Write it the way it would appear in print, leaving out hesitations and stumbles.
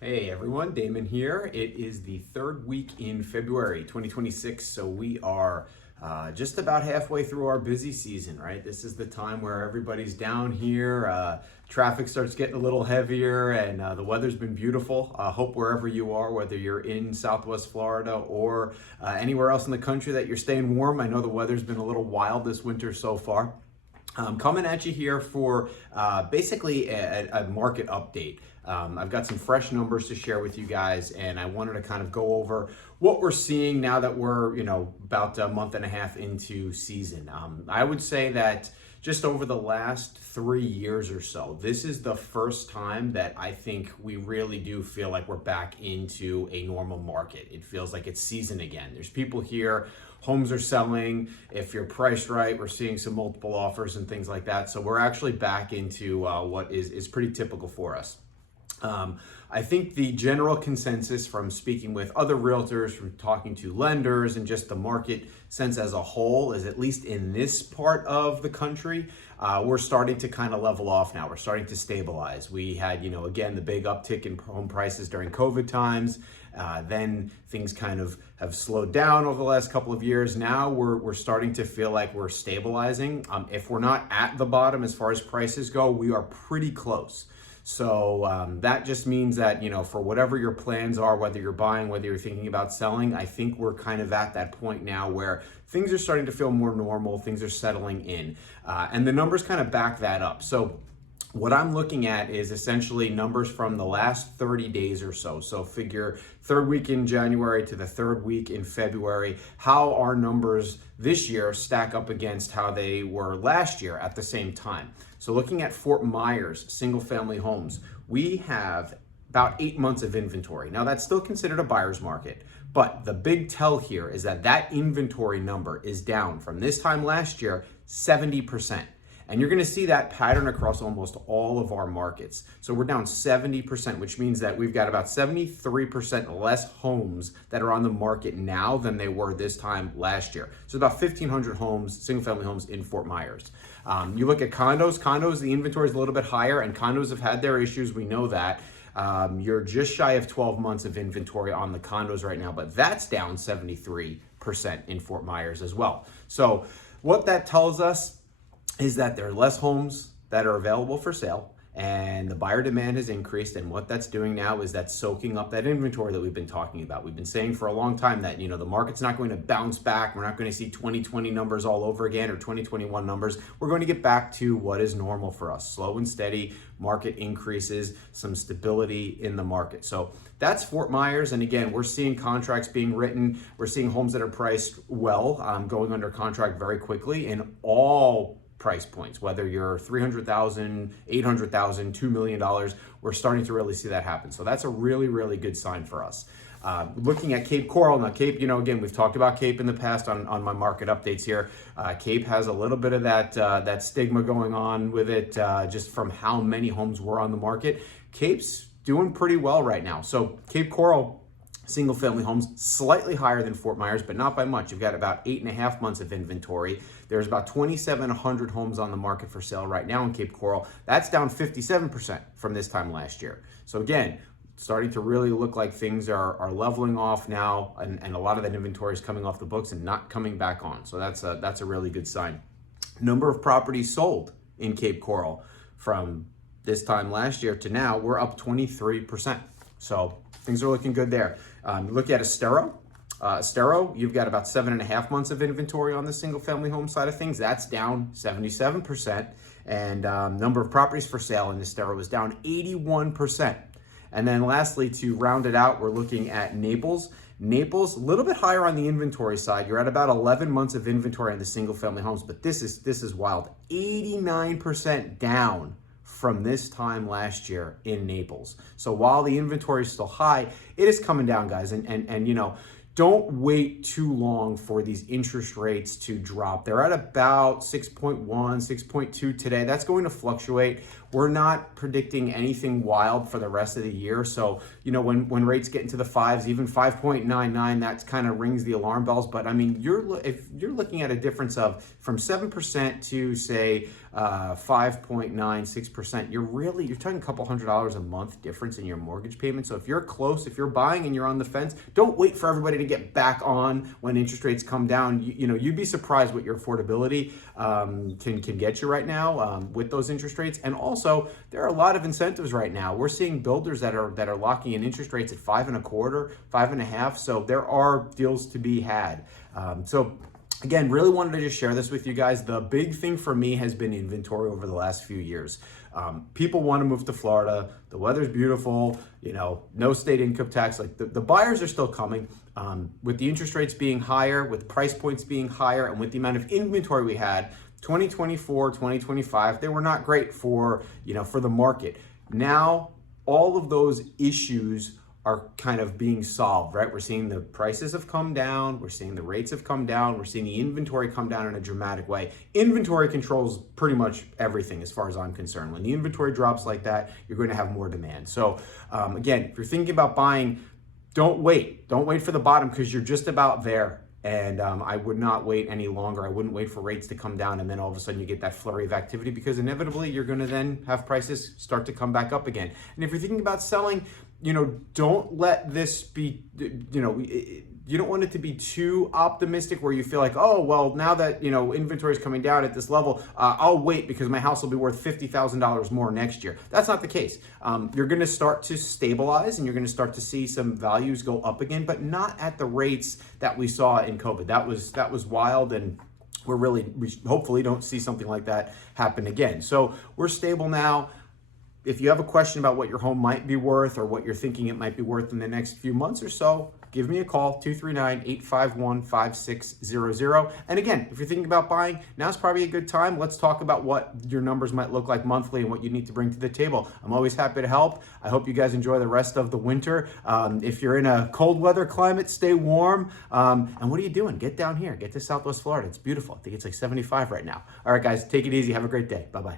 Hey everyone, Damon here. It is the third week in February 2026, so we are just about halfway through our busy season, right? This is the time where everybody's down here, traffic starts getting a little heavier, and the weather's been beautiful. Hope wherever you are, whether you're in Southwest Florida or anywhere else in the country, that you're staying warm. I know the weather's been a little wild this winter so far. Coming at you here for basically a market update. I've got some fresh numbers to share with you guys, and I wanted to kind of go over what we're seeing now that we're, about a month and a half into season. I would say that just over the last 3 years or so, this is the first time that I think we really do feel like we're back into a normal market. It feels like it's season again. There's people here, homes are selling. If you're priced right, we're seeing some multiple offers and things like that. So we're actually back into what is pretty typical for us. I think the general consensus from speaking with other realtors, from talking to lenders, and just the market sense as a whole is, at least in this part of the country, we're starting to kind of level off now. We're starting to stabilize. We had, again, the big uptick in home prices during COVID times. Then things kind of have slowed down over the last couple of years. Now we're starting to feel like we're stabilizing. If we're not at the bottom as far as prices go, we are pretty close. So that just means that, for whatever your plans are, whether you're buying, whether you're thinking about selling, I think we're kind of at that point now where things are starting to feel more normal, things are settling in, and the numbers kind of back that up. So what I'm looking at is essentially numbers from the last 30 days or so. So figure third week in January to the third week in February, how our numbers this year stack up against how they were last year at the same time. So looking at Fort Myers, single family homes, we have about 8 months of inventory. Now that's still considered a buyer's market, but the big tell here is that inventory number is down from this time last year, 70%. And you're going to see that pattern across almost all of our markets. So we're down 70%, which means that we've got about 73% less homes that are on the market now than they were this time last year. So about 1,500 homes, single family homes in Fort Myers. You look at condos, the inventory is a little bit higher, and condos have had their issues. We know that. You're just shy of 12 months of inventory on the condos right now, but that's down 73% in Fort Myers as well. So what that tells us is that there are less homes that are available for sale, and the buyer demand has increased. And what that's doing now is that's soaking up that inventory that we've been talking about. We've been saying for a long time that, the market's not going to bounce back. We're not going to see 2020 numbers all over again, or 2021 numbers. We're going to get back to what is normal for us: slow and steady market increases, some stability in the market. So that's Fort Myers. And again, we're seeing contracts being written. We're seeing homes that are priced well, going under contract very quickly in all price points, whether you're $300,000, $800,000, $2 million. We're starting to really see that happen. So that's a really, really good sign for us. Looking at Cape Coral. Now Cape, again, we've talked about Cape in the past on my market updates here. Cape has a little bit of that stigma going on with it, just from how many homes were on the market. Cape's doing pretty well right now. So Cape Coral, single family homes, slightly higher than Fort Myers, but not by much. You've got about 8.5 months of inventory. There's about 2,700 homes on the market for sale right now in Cape Coral. That's down 57% from this time last year. So again, starting to really look like things are leveling off now, and a lot of that inventory is coming off the books and not coming back on. So that's a really good sign. Number of properties sold in Cape Coral from this time last year to now, we're up 23%. So things are looking good there. Look at Estero. Estero, you've got about 7.5 months of inventory on the single family home side of things. That's down 77%. And number of properties for sale in Estero is down 81%. And then lastly, to round it out, we're looking at Naples. Naples, a little bit higher on the inventory side. You're at about 11 months of inventory on the single family homes, but this is wild. 89% down from this time last year in Naples. So while the inventory is still high, it is coming down, guys. And don't wait too long for these interest rates to drop. They're at about 6.1, 6.2 today. That's going to fluctuate. we're not predicting anything wild for the rest of the year. So, you know, when rates get into the fives, even 5.99, that kind of rings the alarm bells. But I mean, if you're looking at a difference of from 7% to say 5.96%, you're talking a couple $100 a month difference in your mortgage payment. So if you're close, if you're buying and you're on the fence, don't wait for everybody to get back on when interest rates come down. You know, you'd be surprised what your affordability can get you right now with those interest rates. And also, there are a lot of incentives right now. We're seeing builders that are locking in interest rates at 5.25%, 5.5%. So there are deals to be had. Again, really wanted to just share this with you guys. The big thing for me has been inventory over the last few years. People want to move to Florida. The weather's beautiful, you know, no state income tax. Like the buyers are still coming. With the interest rates being higher, with price points being higher, and with the amount of inventory we had, 2024, 2025, they were not great for, you know, for the market. Now, all of those issues are kind of being solved, right? We're seeing the prices have come down. We're seeing the rates have come down. We're seeing the inventory come down in a dramatic way. Inventory controls pretty much everything as far as I'm concerned. When the inventory drops like that, you're going to have more demand. So again, if you're thinking about buying, don't wait. Don't wait for the bottom because you're just about there. And I would not wait any longer. I wouldn't wait for rates to come down and then all of a sudden you get that flurry of activity, because inevitably you're going to then have prices start to come back up again. And if you're thinking about selling, you know, don't let this be, you know, you don't want it to be too optimistic where you feel like, oh, well, now that, you know, inventory is coming down at this level, I'll wait because my house will be worth $50,000 more next year. That's not the case. You're going to start to stabilize and you're going to start to see some values go up again, but not at the rates that we saw in COVID. That was wild, and we hopefully don't see something like that happen again. So we're stable now. If you have a question about what your home might be worth or what you're thinking it might be worth in the next few months or so, give me a call, 239-851-5600. And again, if you're thinking about buying, now's probably a good time. Let's talk about what your numbers might look like monthly and what you need to bring to the table. I'm always happy to help. I hope you guys enjoy the rest of the winter. If you're in a cold weather climate, stay warm. And what are you doing? Get down here. Get to Southwest Florida. It's beautiful. I think it's like 75 right now. All right, guys, take it easy. Have a great day. Bye-bye.